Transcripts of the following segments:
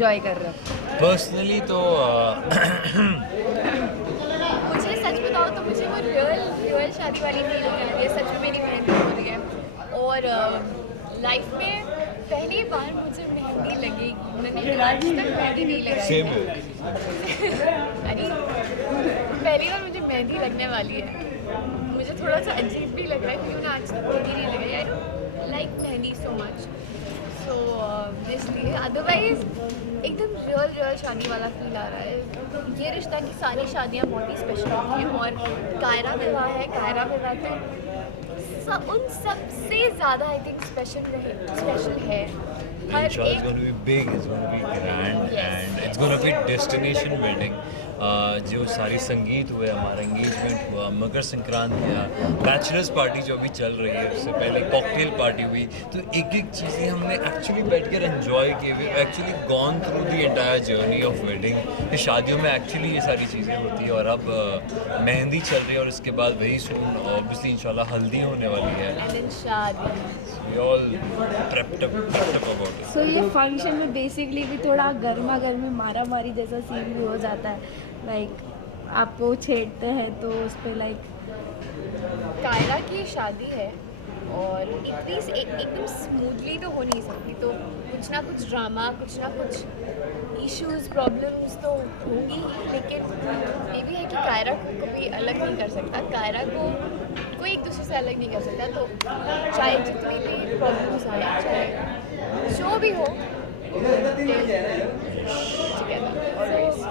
Enjoy कर रहे हो? पर्सनली तो मुझे सच बताओ तो मुझे वो रियल शादी वाली फील हो रही है, सच में मेरी मेहंदी हो रही है। और लाइफ में पहली बार मुझे मेहंदी लगेगी, मैंने आज तक मेहंदी नहीं लगाई। सेम अरे पहली बार मुझे मेहंदी लगने वाली है। मुझे थोड़ा सा अजीब भी लग रहा है क्योंकि मैंने आज तक मेहंदी नहीं लगाई। I don't like mehndi so much, so इसलिए अदरवाइज एकदम रियल शादी वाला फील आ रहा है। ये रिश्ता की सारी शादियाँ बहुत ही स्पेशल होती हैं और कायरा विवाह है, कायरा विवाह तो उन सबसे ज़्यादा आई थिंक स्पेशल है। हर Inshallah, it's एक going to be big, it's going to be grand, Yes. and it's going to be destination wedding. जो सारी संगीत हुए, हमारा एंगेजमेंट हुआ, मकर संक्रांति किया, बैचलर्स पार्टी जो अभी चल रही है, उससे पहले कॉकटेल पार्टी हुई, तो एक एक चीज़ें हमने एक्चुअली बैठकर एंजॉय की। We actually gone through the entire journey of wedding. ये शादियों में एक्चुअली ये सारी चीज़ें होती है। और अब मेहंदी चल रही है और इसके बाद वेरी सून ऑब्वियसली इंशाल्लाह हल्दी होने वाली है। and then शादी। We all prepped up about it. सो ये फंक्शन में बेसिकली भी थोड़ा गर्मा गर्मी मारा मारी जैसा सीन भी हो जाता है, लाइक आपको छेड़ते हैं तो उस पर लाइक कायरा की शादी है और इतनी एकदम स्मूथली तो हो नहीं सकती, तो कुछ ना कुछ ड्रामा, कुछ ना कुछ इश्यूज, प्रॉब्लम्स तो होंगी। लेकिन ये भी है कि कायरा को कोई अलग नहीं कर सकता, कायरा को कोई एक दूसरे से अलग नहीं कर सकता। तो चाहे जितनी भी प्रॉब्लम्स आए, चाहे जो भी हो,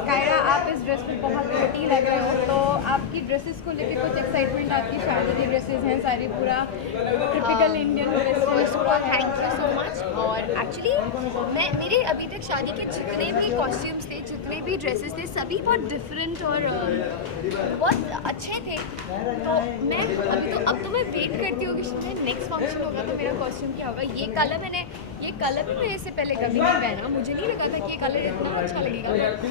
कायरा, आप इस ड्रेस में बहुत प्रिटी लग रहे हो, तो आपकी ड्रेसेस को लेकर कुछ एक्साइटमेंट? आपकी शादी की ड्रेसेस हैं सारी पूरा typical Indian dresses. Thank you so much. और एक्चुअली मेरे अभी तक शादी के जितने भी कॉस्ट्यूम्स थे, जितने भी ड्रेसेस थे, सभी बहुत डिफरेंट और बहुत अच्छे थे। तो मैं अब तो मैं वेट करती हूँ कि नेक्स्ट फंक्शन होगा तो मेरा कॉस्ट्यूम क्या होगा। ये कलर भी मैंने इससे पहले कभी नहीं पहना, मुझे नहीं लगा था कि ये कलर इतना अच्छा लगेगा। सी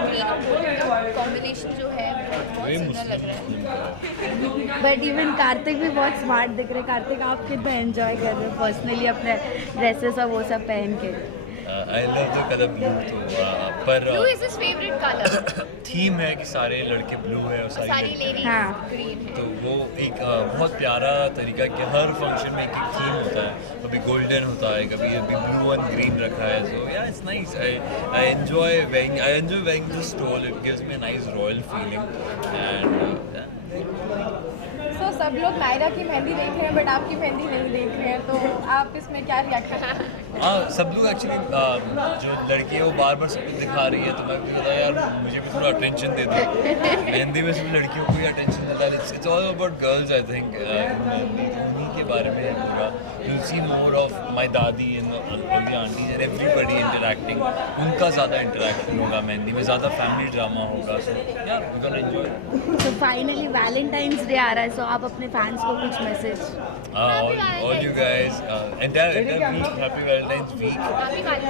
ग्रीन और गोल्ड का कॉम्बिनेशन जो है बहुत सुंदर लग रहा है। बट इवन कार्तिक भी बहुत स्मार्ट दिख रहे हैं। कार्तिक, आप कितना एंजॉय कर रहे हो पर्सनली अपने ड्रेसेस और वो सब पहन के? I love the colour blue. तो पर blue is his favourite colour. Theme है कि सारे लड़के ब्लू है और सारी सारी लेडीज हाँ। ग्रीन है। तो वो एक बहुत प्यारा तरीका कि हर फंक्शन में एक थीम होता है। कभी गोल्डन होता है, कभी अभी ब्लू एंड ग्रीन रखा है। So yeah it's nice. I enjoy wearing this stole. It gives me a nice royal feeling and so सब लोग नायरा की मेहंदी देख रहे हैं बट आपकी मेहंदी नहीं देख रहे हैं, तो आप इसमें क्या रिएक्ट करें? हाँ, सब लोग एक्चुअली जो लड़की है वो बार बार सब कुछ दिखा रही है, तो मैं भी बोला यार मुझे भी थोड़ा अटेंशन दे दो। मेहंदी में सिर्फ लड़कियों को ही अटेंशन देता है। It's all about girls I think. उन्हीं के बारे में है पूरा। You see more of my दादी and aunty and everybody interacting. उनका ज़्यादा इंटरेक्शन होगा मेहंदी में, ज़्यादा फैमिली ड्रामा होगा। सो यार वी कैन एंजॉय। तो फाइनली वैलेंटाइंस डे आ रहा है, सो आप अपने फैंस को कुछ message? all you guys entire week, happy Valentine's week। काफी वाली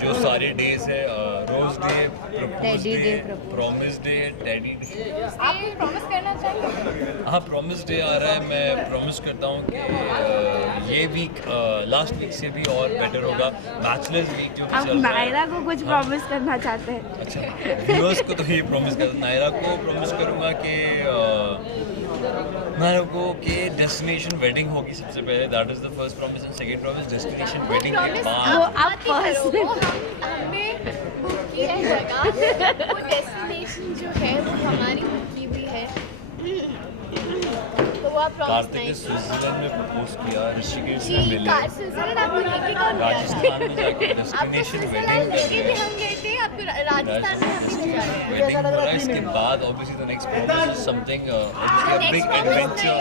जो सारे डेज है, rose day, propose Teddy day, day, promise day, teddy day. आप कुछ प्रॉमिस करना चाहेंगे? हाँ, प्रॉमिस डे आ रहा है। मैं प्रॉमिस करता हूँ कि ये वीक लास्ट वीक से भी और बेटर होगा। बैचलर्स वीक जो भी आप चल रहा है। नायरा को कुछ प्रॉमिस करना चाहते हैं? अच्छा, व्यूअर्स को तो ये प्रॉमिस करता हूँ। नायरा को प्रॉमिस करूँगा कि नायरा को कि डेस्टिनेशन वेडिंग होगी सबसे पहले। That is the first promise. And second promise destination wedding के वो बाद आप फर्स्ट हमने बुक की है जगह, वो डेस्टिनेशन जो है वो हमारी बुक की भी है। तो वो आप प्रॉमिस कार्तिक नहीं ने स्विट्जरलैंड में प्रपोज किया, ऋषिकेश में जी, मिले, स्विट्जरलैंड आपको लेके कौन गया? राजस्थान में जाके आपको डेस्टिनेशन स्विट्जरलैंड वेडिंग लेके भी हम गए थे, आपको राजस्थान में हम भी ले जा रहे हैं। वेडिंग हो रहा है। इसके बाद obviously the next promise is something obviously a big adventure.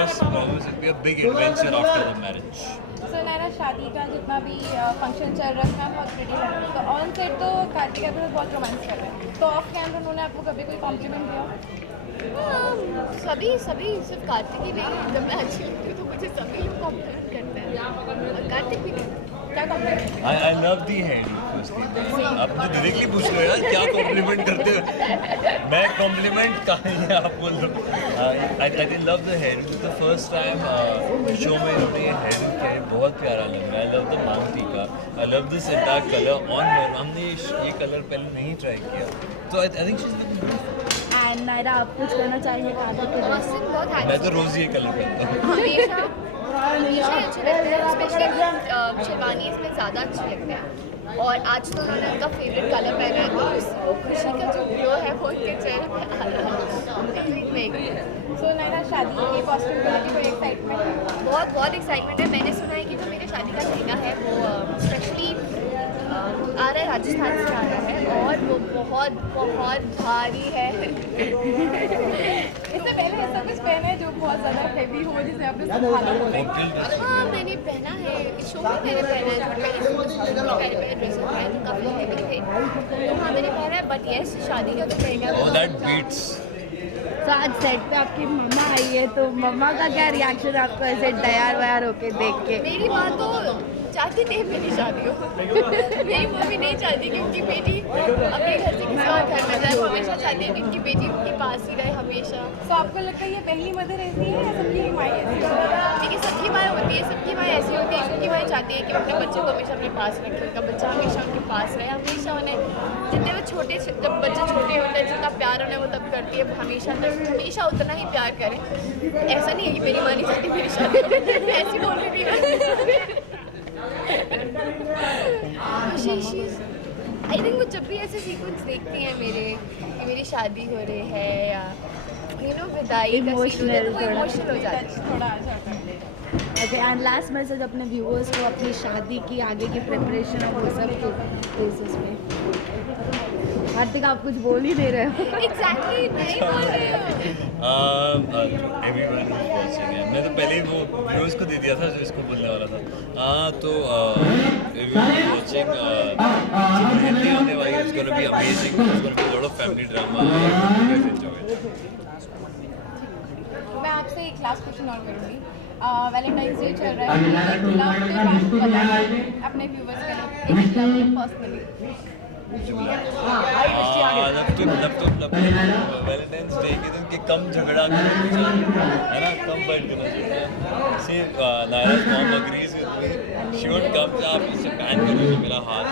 First promise will be a big adventure after the marriage. सो नायरा, शादी का जितना भी फंक्शन चल रहा है बहुत प्रिटी लग रही है, तो ऑन सेट तो कार्तिक के साथ बहुत रोमांस कर रहे हैं, तो ऑफ कैमरा उन्होंने आपको कभी कोई कॉम्प्लीमेंट दिया? सभी सिर्फ कार्तिक ही नहीं, जब मैं अच्छी लगती हूँ तो मुझे सभी लोग कॉम्प्लीमेंट करते हैं और कार्तिक भी नहीं। क्या complement? I love the hair firstly. आप मुझे डायरेक्टली पूछ लो यार क्या कॉम्प्लीमेंट करते हो, मैं कॉम्प्लीमेंट कहाँ है आप बोल दो. I love the hair. This is the first time show में इन्होंने ये hair किया है, बहुत प्यारा लग रहा है. I love the मांग टीका. I love this entire color on her. हमने ये कलर पहले नहीं ट्राई किया, तो I think she's looking beautiful. And Naira आप कुछ कहना चाहेंगे काजल के लिए? ऑस्टिन बहुत मैं हैंडसम तो रोज ये कलर पहनता हूँ. हमेशा हमेशा ही अच्छे लगते हैं, स्पेशली शेरवानी इसमें ज़्यादा अच्छे लगते हैं. और आज तो उन्होंने उनका फेवरेट कलर पहना है, तो वो खुशी का जो ग्लो है वो उनके चेहरे पे आ रहा है. सो नायरा, शादी के कॉस्ट्यूम को लेकर कोई एक्साइटमेंट है? बहुत एक्साइटमेंट है. मैंने सुना है कि जो मेरे शादी का लहंगा है वो स्पेशली आ रहा है, राजस्थान से आ रहा है, और वो बहुत भारी है. इससे पहले ऐसा कुछ पहना है जो बहुत ज़्यादा हेवी हो, जिसे आपने संभाला हो? हाँ, मैंने पहना है, इस शो में मैंने पहना है, जो पहले ड्रेसेस पहने थे काफ़ी हेवी थे, तो हाँ मैंने पहना है. बट येस, शादी का तो लहंगा Oh, that beats. तो आज सेट पे आपकी मम्मा आई है, तो मम्मा का क्या रिएक्शन है आपको ऐसे तैयार वैयार होके देख के? मेरी माँ तो चाहती नहीं मेरी शादी हो. मेरी मम्मी नहीं चाहती कि उनकी बेटी अपने घर से किसी और घर में जाए. वो हमेशा चाहती है कि उनकी बेटी उनके पास ही रहे हमेशा. तो आपको लगता है ये पहली मदर ऐसी है या सबकी माँ ऐसी है? देखिए, सबकी माँ होती है, सबकी माँ ऐसी होती है, सबकी माँ चाहती है कि वो अपने बच्चे को हमेशा अपने पास रखे, उनका बच्चा हमेशा उनके पास रहे, हमेशा उन्हें जितने वो छोटे, जब बच्चे छोटे होते हैं जितना प्यार उन्हें वो तब करती है, हमेशा उतना ही प्यार करें. ऐसा नहीं है कि मेरी माँ नहीं चाहती मेरी शादी हो, ऐसी बोल रही थी. आई थिंक वो जब भी ऐसे सीक्वेंस देखती हैं मेरे कि मेरी शादी हो रही है या विदाई का सीन होता है, तो वो इमोशनल हो जाता है. थोड़ा आ जाता है. ओके, एंड लास्ट मैसेज अपने व्यूअर्स को अपनी शादी की आगे की प्रिपरेशन और वो सब के बेसिस पे. कार्तिक, आप कुछ बोल ही दे रहे हो. एग्जैक्टली नहीं बोल रही हूँ. Everyone is watching है. मैं तो पहले ही वो व्यूअर्स को दे दिया था जो इसको बोलने वाला था. तो everyone is watching. हिंदी आने वाली है. It's gonna be amazing. It's gonna be a lot of family drama. You guys enjoy it. मैं आपसे एक लास्ट क्वेश्चन और करूँगी. वैलेंटाइंस डे चल रहा है, एक लव के बारे में बताइए अपने व्यूवर्स के लिए, एक लव पर्सनली. वैलेंटाइंस डे के दिन के कम झगड़ा करना चाहिए, है ना, कम फाइट करना चाहिए. नायरा's mom agrees with me. She won't come. आप इसे बैन करो, मेरा हाथ